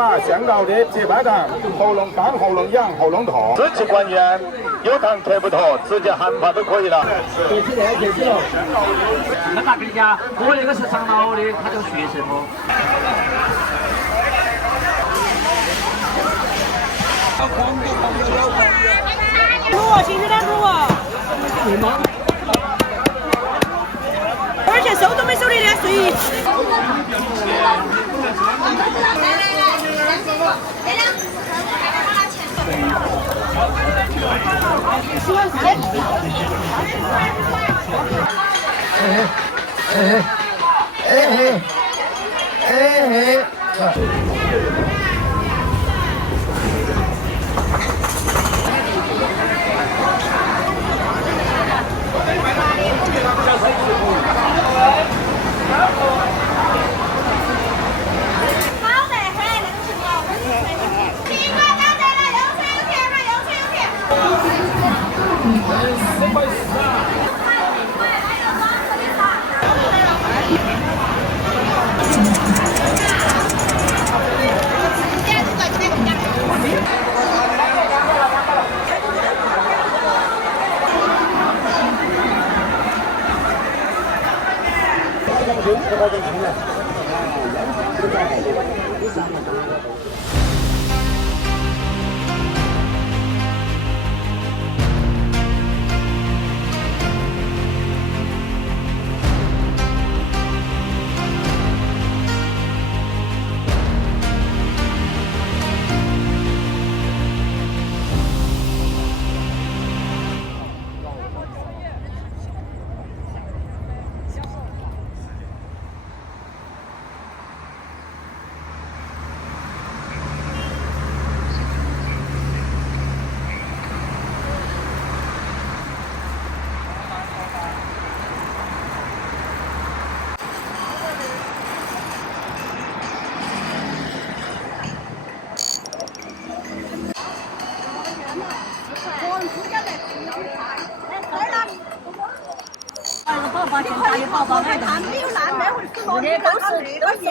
嘛，香膏的节拍糖，喉咙干、喉咙痒、喉咙痛。支气管炎，有痰咳不妥，直接含怕都可以了。客气了，客气了。那咋跟你讲？我那个是长老的，他叫学生哦。猪，新鲜的猪。对吗？多少钱收都没收的呢，随意。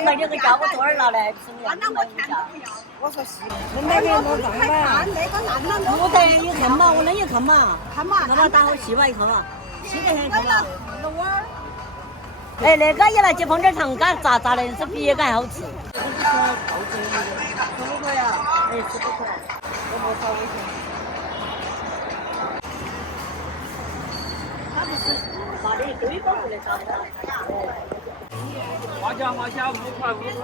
那你叫我多少了嘞？我说是，我那个我账吧，我得一看嘛，我那一看嘛，那么打好细吧一看嘛，细得很看嘛。哎，那个也来去放点糖干，炸的是比这个还好吃。15块呀，哎，15块，我没少微信。他不是炸的一堆包过来炸的。花椒5块5块。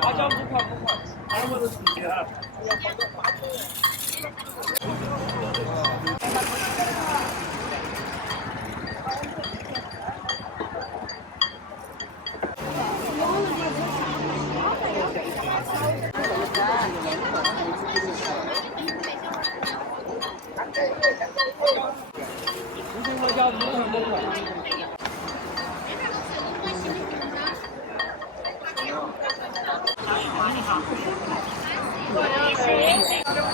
花椒5块5块，还有都是的。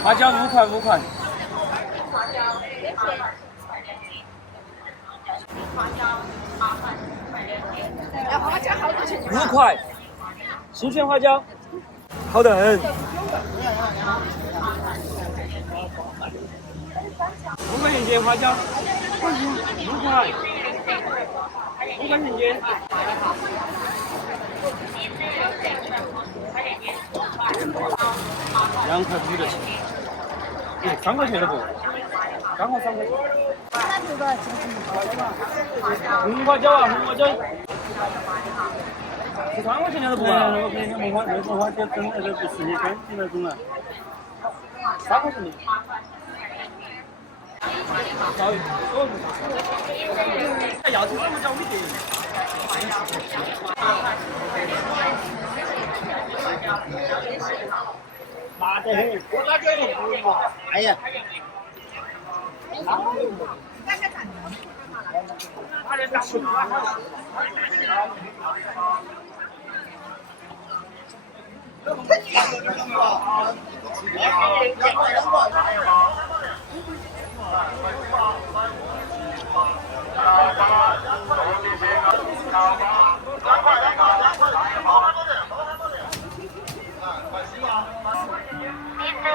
花椒5块5块。5块，新鲜花椒，好得很。5块钱斤花椒，5块，5块钱斤。2块5的钱，对，3块钱的不，刚好3块钱。红花椒啊，红花椒，是3块钱的不啊？我给你红花，那红花椒真的是不是你跟进那种啊？3块钱的。要吃什么椒味的？辣得很，我咋觉得不嘛？哎呀！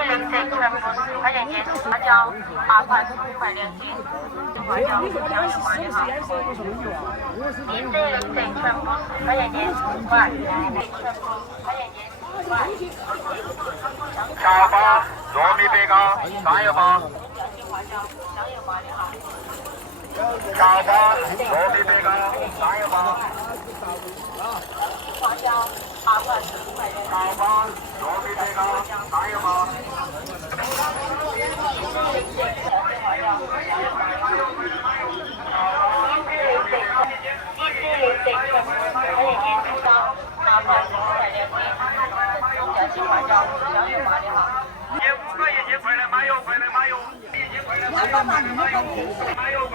冷水全部10块钱斤，花椒8块5块2斤，花椒香油麻的哈。冰水冷水全部10块钱斤10块，全部10块钱斤10块。小包糯米饼干3元包。香油麻的哈。小包糯米饼干3元包。花椒8块10块钱。小包糯米饼干3元包。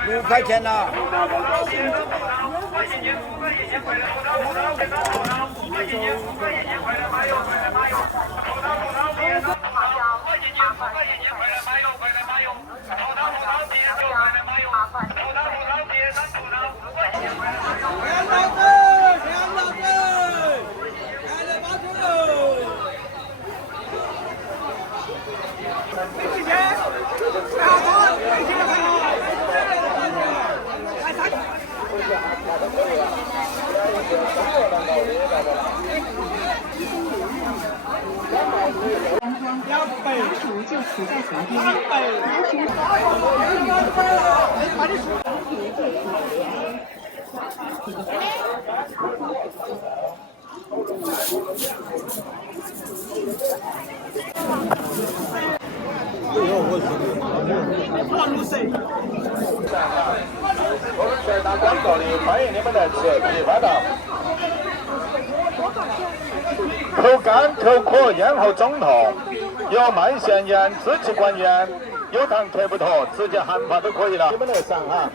5块钱了。鼠就死在河边。我们在打广告的，欢迎你们来吃枇杷糖。口干口渴咽喉肿痛，有慢性咽、支气管炎，有糖特不妥，直接含发都可以了。你们来尝哈，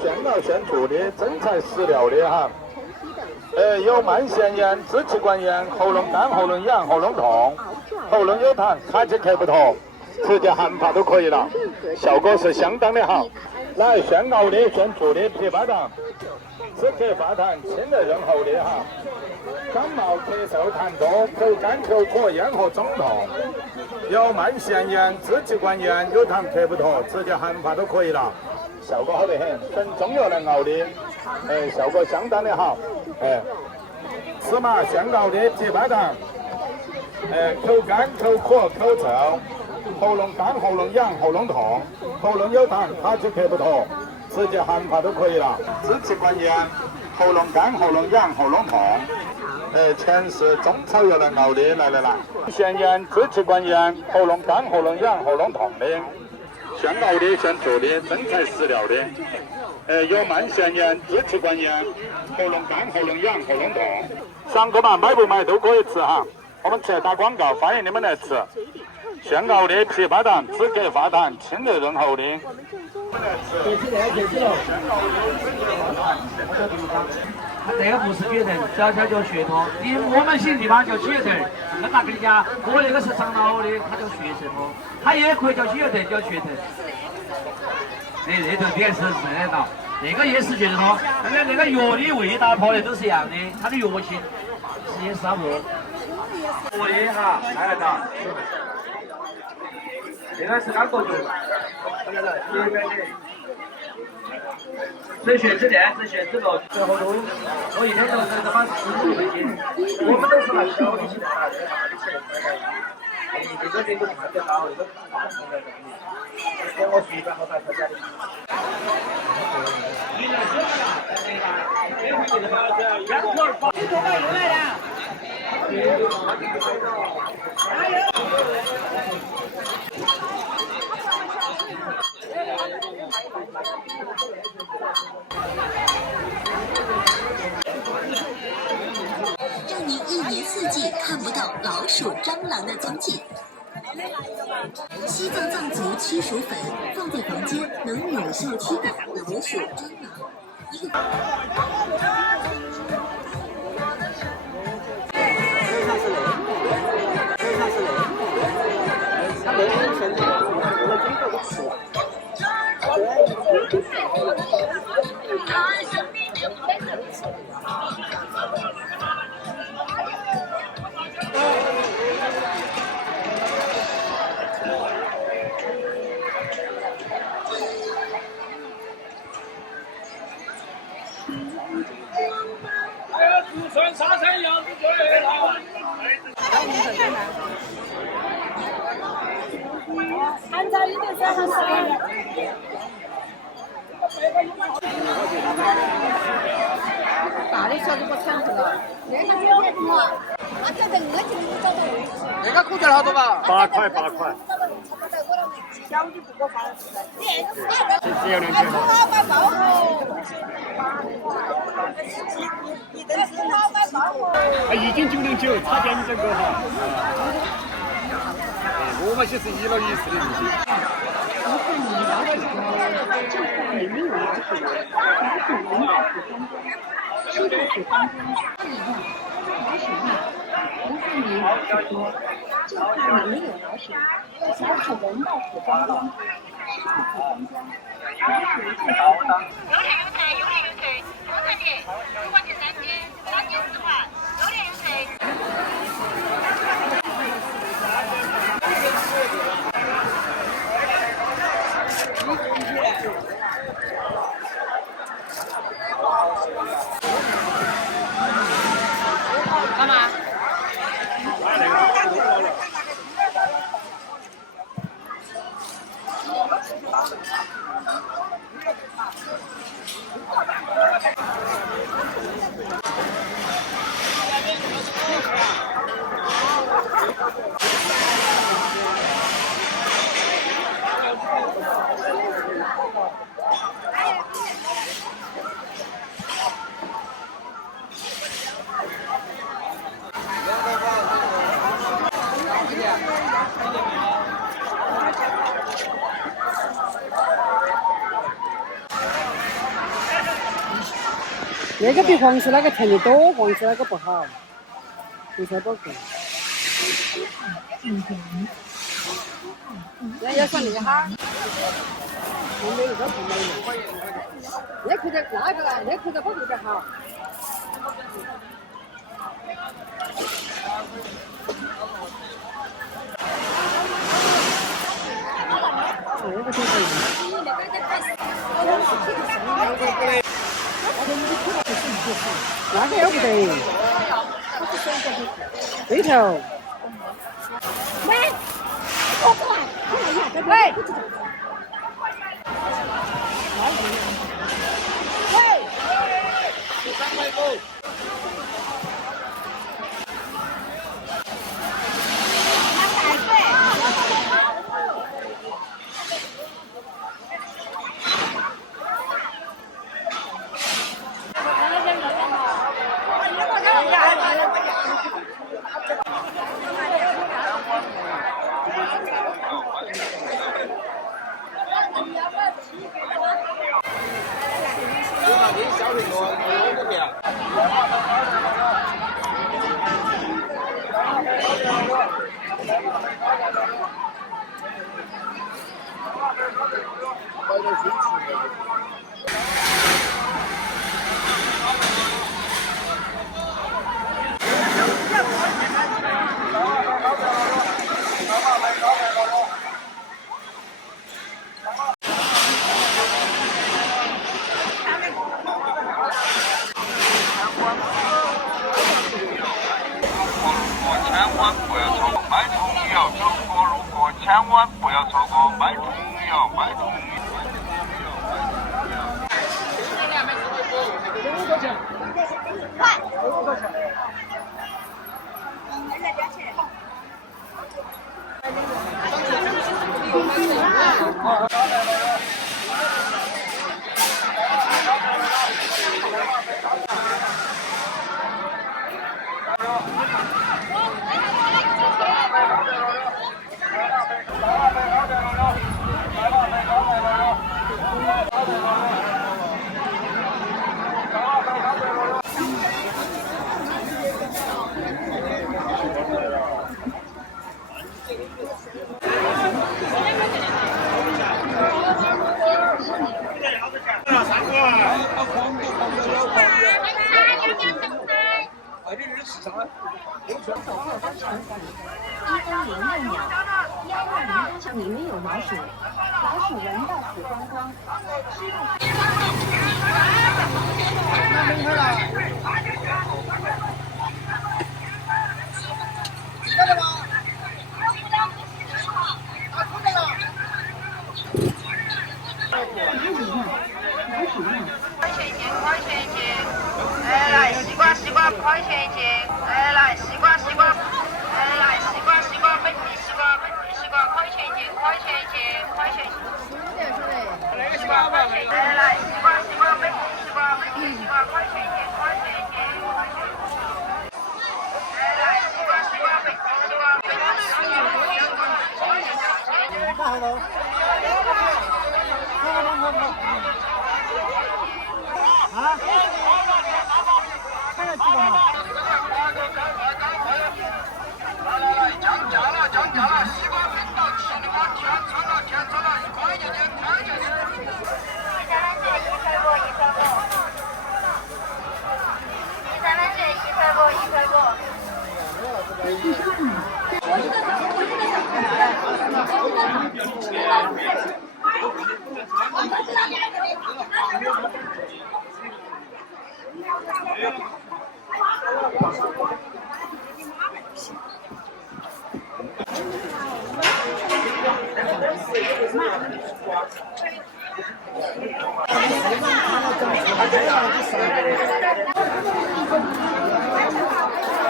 现熬现做的，真材实料的哈。有慢性咽、支气管炎、喉咙干、喉咙痒、喉咙痛，喉咙有痰、卡起咳不妥，直接含发都可以了，效果是相当的好。来，现熬的、现做的枇杷糖，止咳化痰、清热润喉的哈。感冒、咳嗽、痰多、口干口渴、咽喉肿痛，有慢性炎、支气管炎、有痰咳不妥，直接含发都可以了，效果好得很。纯中药来熬的，效果相当的好。吃嘛，现熬的枇杷糖，口干口渴口臭，喉咙干喉咙痒喉咙痛，喉咙有痰卡起咳不妥，直接含发都可以了。支气管炎、喉咙干喉咙痒喉咙痛。全是中草药来熬的，来，慢性炎、支气管炎、喉咙干、喉咙痒、喉咙痛的，现熬的、现做的，真材实料的。有慢性炎、支气管炎、喉咙干、喉咙痒、喉咙痛，上个嘛买不买都可以吃哈。我们吃打广告，欢迎你们来吃。现熬的枇杷糖，止咳化痰、清热润喉的。这个不是血疼，小小叫血托。我们型地方叫血疼，那咋跟你讲？我那个是长脑的，它叫血舌托，它也可以叫血疼，叫血疼。这头点是热到，那个也是血托，那个药的味道泡的都是一样的，它的药性也是差不多。我的哈，来了，这个是刚过去，止血止电，止血止落，最后都我一天都是他妈15块钱，我们都是拿小的去拿，大的钱这个这个看得到，这个他们从来这里，给我随便好打他家的。你做到又来了。让你一年四季看不到老鼠、蟑螂的踪迹。西藏藏族驱鼠粉放在房间能有效驱赶老鼠、蟑螂。它没有生产，我们经过的。四川沙山羊不对了。按照你的这样子。大的小的不抢这个。那个口价好多吧？8块8块。小的不过放。只有2000多。已经909，差点你这个哈。我们些是1老1死的东西。干嘛？那个比黄色那个甜的多，黄色那个不好，红色多贵。那要算厉害，我没有个不没有。那口的那个那口的不特别好。那个挺贵的。那个要不得，对头。喂，喂，千万不要错过买童谣，买童谣。1分06秒，120里没有老鼠，老鼠闻到此观光。来西瓜块钱一斤，来西瓜，来西瓜本地西瓜块钱一斤，块钱一斤。来西瓜本地西瓜块钱一斤，块钱一斤。来西瓜本地西瓜。看好了。啊？看了几个吗？来，降价了！西瓜冰到10块，天差了，1块钱。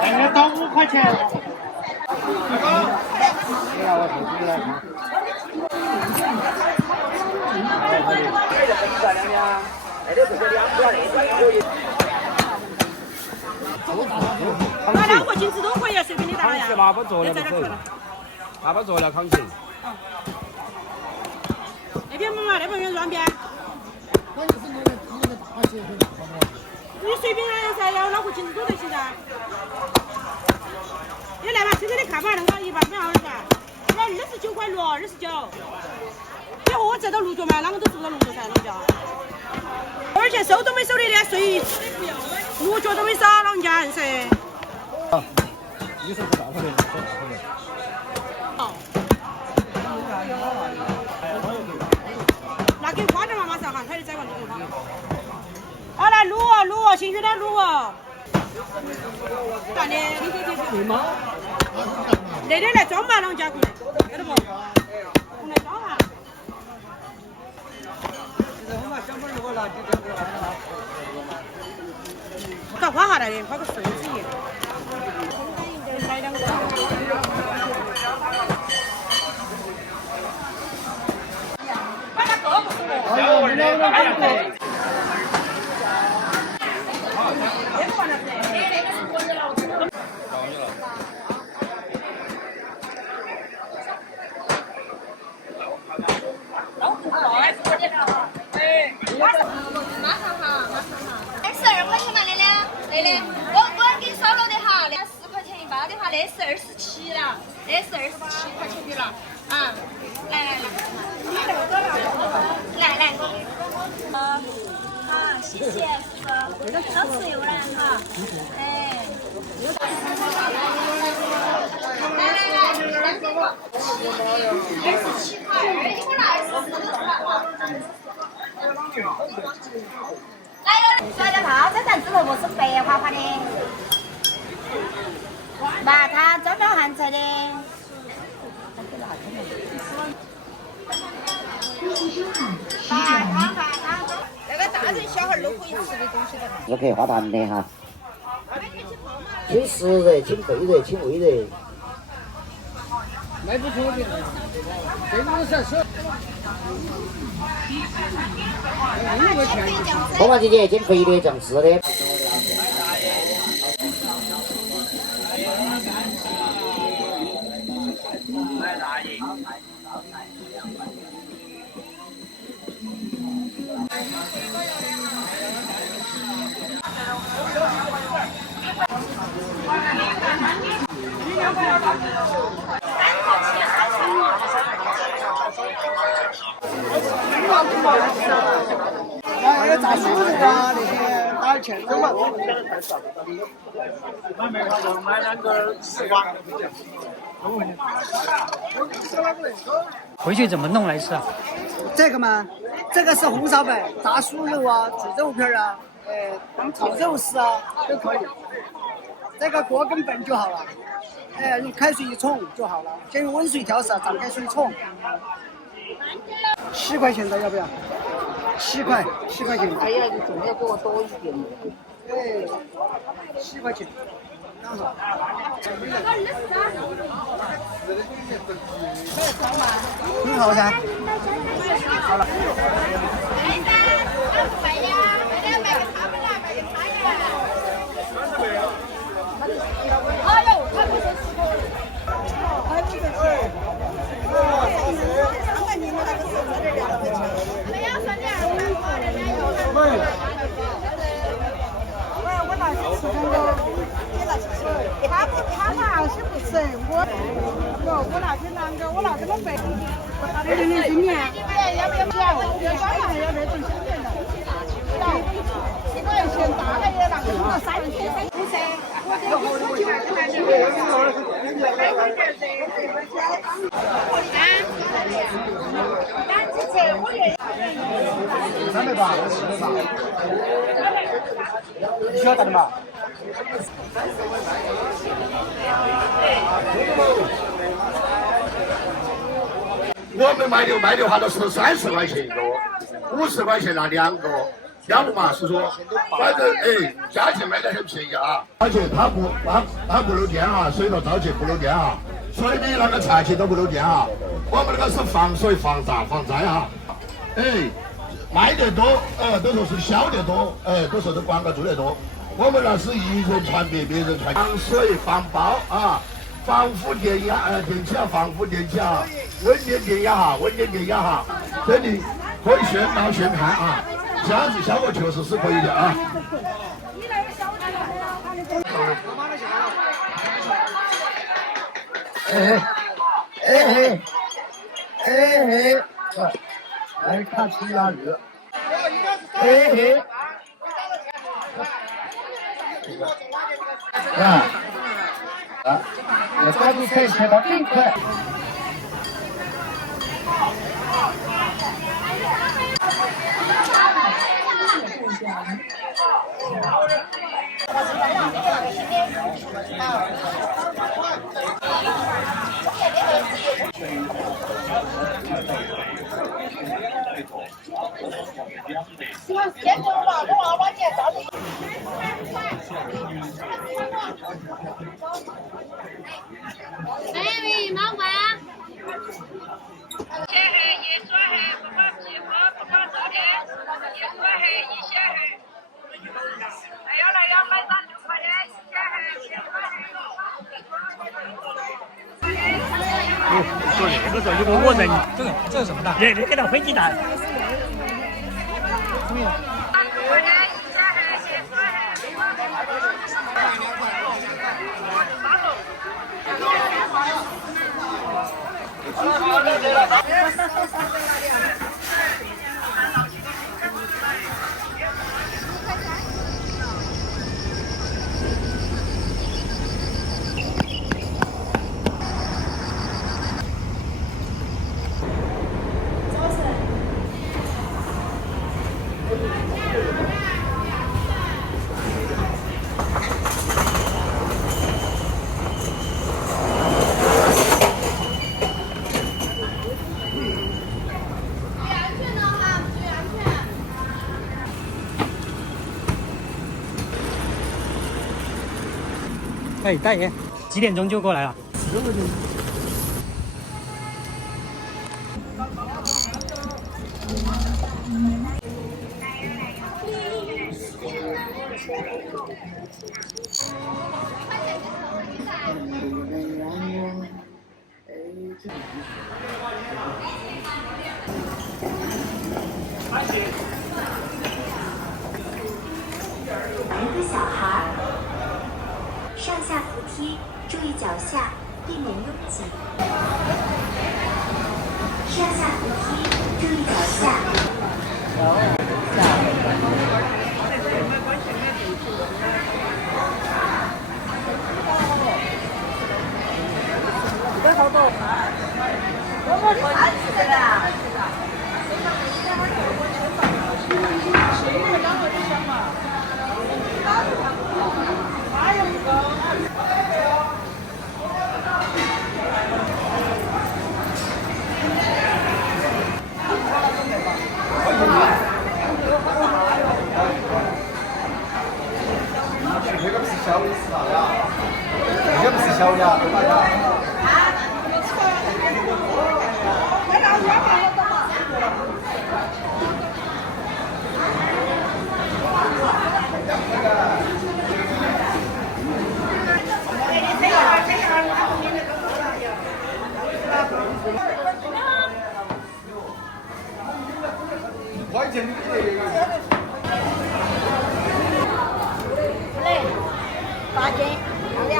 那个到5块钱。那2块钱都可以，随便你打呀。拿不做了，拿不做了，康琴。那边不嘛，那边软边。你随便拿噻，要2块钱都得行噻。你来吧，这个你看吧，那个100分好噻，那29块6，29。以后我再到鹿角嘛，啷个都住到鹿角噻，鹿角。而且收都没收的连税，鹿角都没收，老人家硬噻。你说不大块的，好。那给花点嘛，马上哈，他就再往里头放。好来卤哦，新鲜的卤哦。干的，对吗？那点来装嘛，老人家过来，晓得不？过来装哈。搞花下来的，花个数字一。来2个。把它搞不是我。22块钱嘛，那的，我给你扫了的哈，那4块钱1包的话，那是27了，那是27块钱的了，啊，来，好，谢谢师傅，少吃油了哈，哎，来，27块，一会儿来甩了泡，这咱猪肉不是白花花的，麻汤专门咸菜的。那个大人小孩都可以吃的东西的。是可以化痰的哈。清湿热、清肺热、清胃热。卖不出去，这个是说。红毛姐姐减肥的、降脂的。那个炸薯子啊，那些打钱钱。买2个丝瓜。回去怎么弄来吃啊？这个嘛，这个是红烧粉，炸酥肉啊，煮肉片啊，炒肉丝啊都可以。这个锅跟粉就好了，用开水一冲就好了，先用温水调色，涨开水冲。7块钱的要不要？7块钱。哎呀，你总要给我多一点。对，7块钱，刚好。很好噻。好了。他那是不吃，我那天啷个，我那个都背。今年要不要买？要专门要那种小点的。7块钱大概也那个什么3天。你需要打的吗？我们卖的话都是30块钱一个，50块钱拿2个，要不嘛是说，反正价钱卖得很便宜啊。而且它不漏电啊，水稻沼气不漏电啊，所以你那个菜畦都不漏电啊。我们那个是防水、防炸、防灾啊。卖得多，都说是销得多，都说是广告做得多。我们那是一人传别人传，防水、防爆啊。防腐电压，电器啊，防腐电器啊，稳定电压哈，真的可以宣传啊，这样子效果确实是可以的啊。来看青鸭鱼，我抓住菜切到更快。这个我人，这是什么蛋？这个叫飞机蛋。哎，大爷，几点钟就过来了？10个钟。一个小孩，上下扶梯，注意脚下，避免拥挤。上下扶梯，注意脚下。小的吃了呀，这个不是小鸭，大家。我以前的8斤，2两。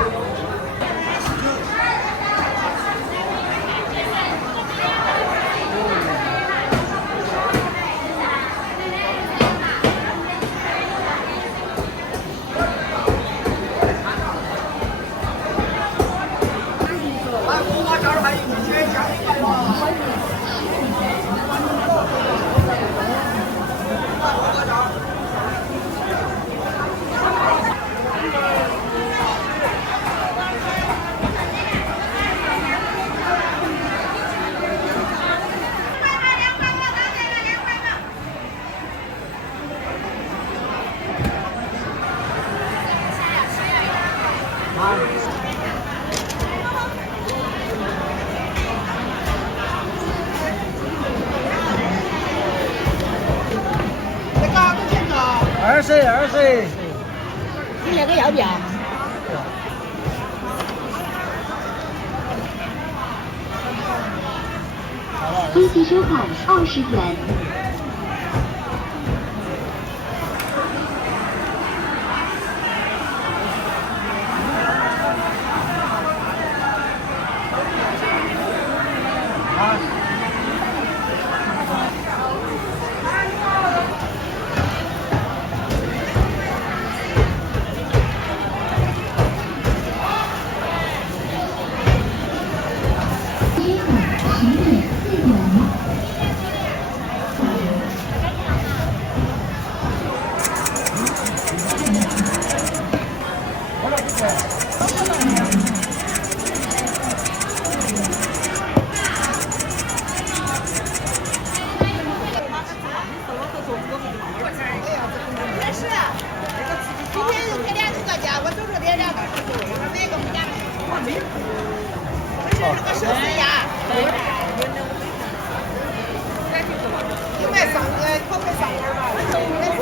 20，你那个要不要？飞机收款20元。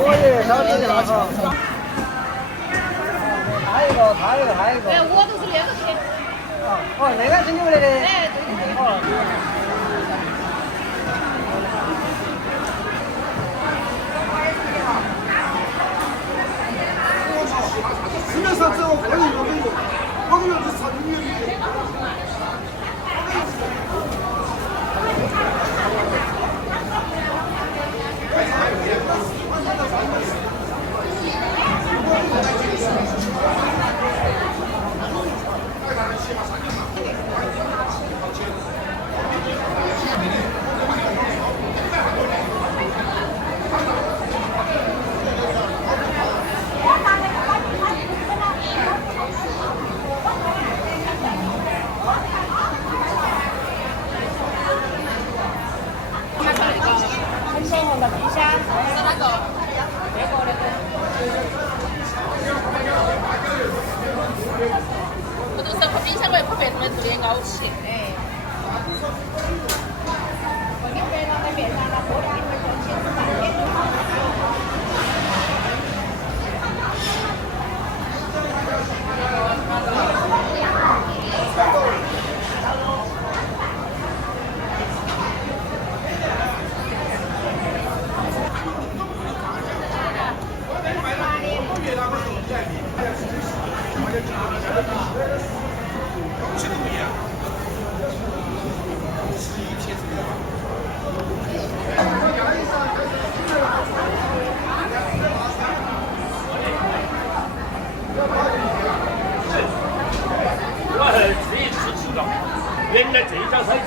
我也烧点了哈。他一个。哎，我都是那个去。哦，那个是牛的。哎，对。哦。市面上只有个人用的油，我这个是成品的。我都是泡冰箱里泡白糖的，做点枸杞。哎。我是自己吃起了，原来这家才是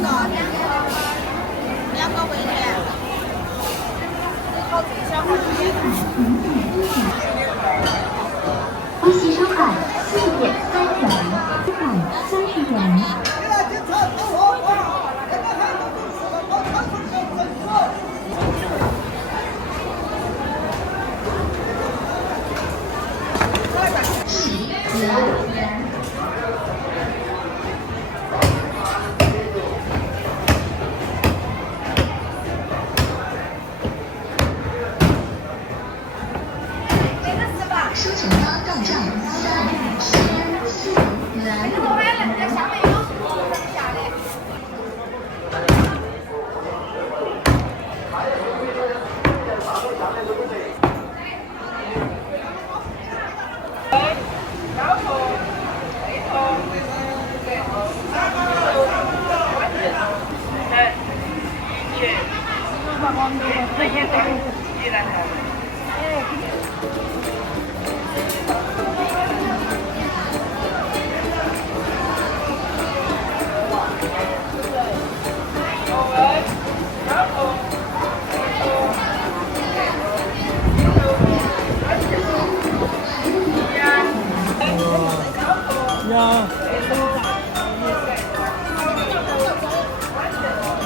2个味甜。微细收看4点3元，收看30元。收钱包到账34元。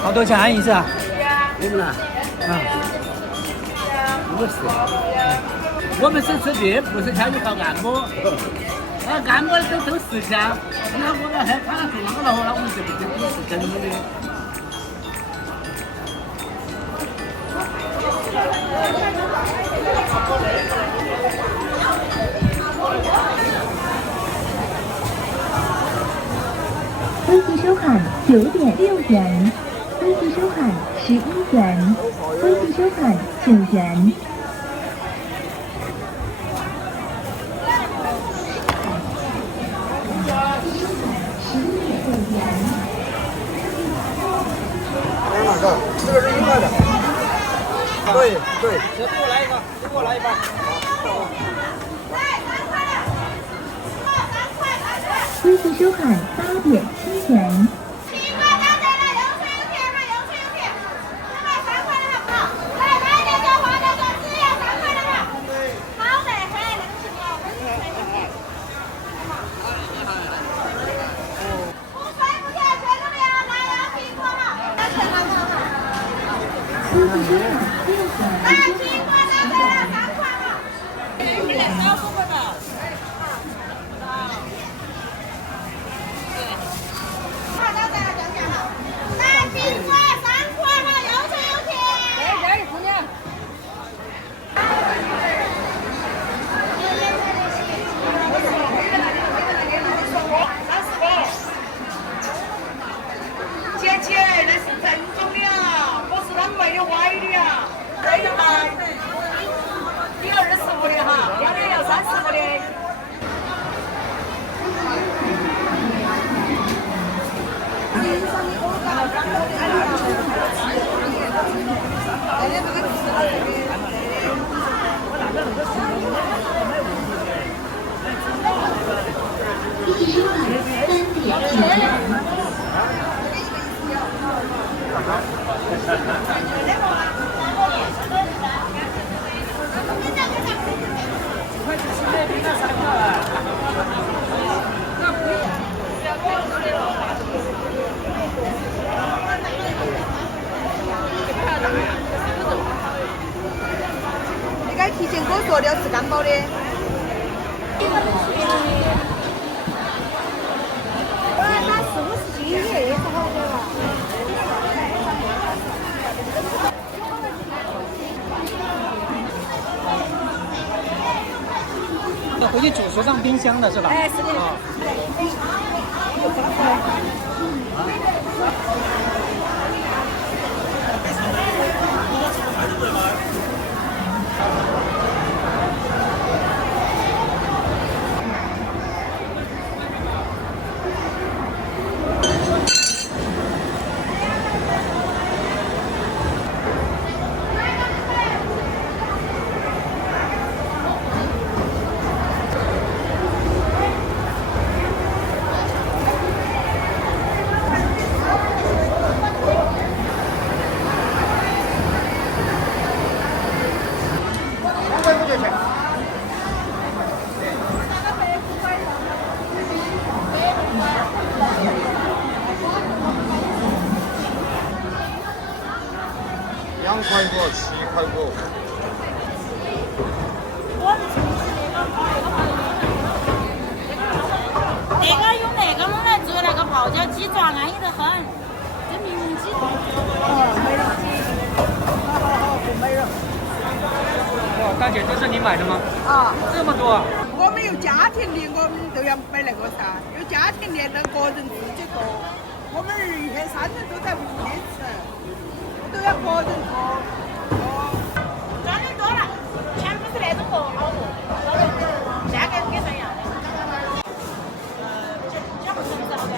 好多钱按一次啊？我们啊，我们是吃病，不是跳你靠按摩。按摩都10项，那我们还看他做那个了，那我们就不是真的。微信收看9点6元，微信收看11元，微信收看9元。这个是应该的。对对，给我来一个，给我来一包。微信收看8点7元。你该提前跟我说的要吃干包的。他40-50斤也是好的了。回去煮熟上冰箱的是吧？哎，是的。块多，7块多。那个用那个弄来做那个泡椒鸡爪，安逸得很。这明明鸡。没了。好，不没了。哇，大姐，这是你买的吗？啊，这么多啊！我们有家庭的，我们都要买那个噻。有家庭的，那个人自己做。我们一天3人都在屋里吃，都要个人做。装的多了，全部是那种货，好货，价格跟上一样的。这不是好的。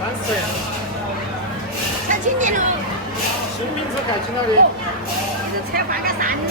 30元。看今年了，新名字盖起哪里？这个车换个山了。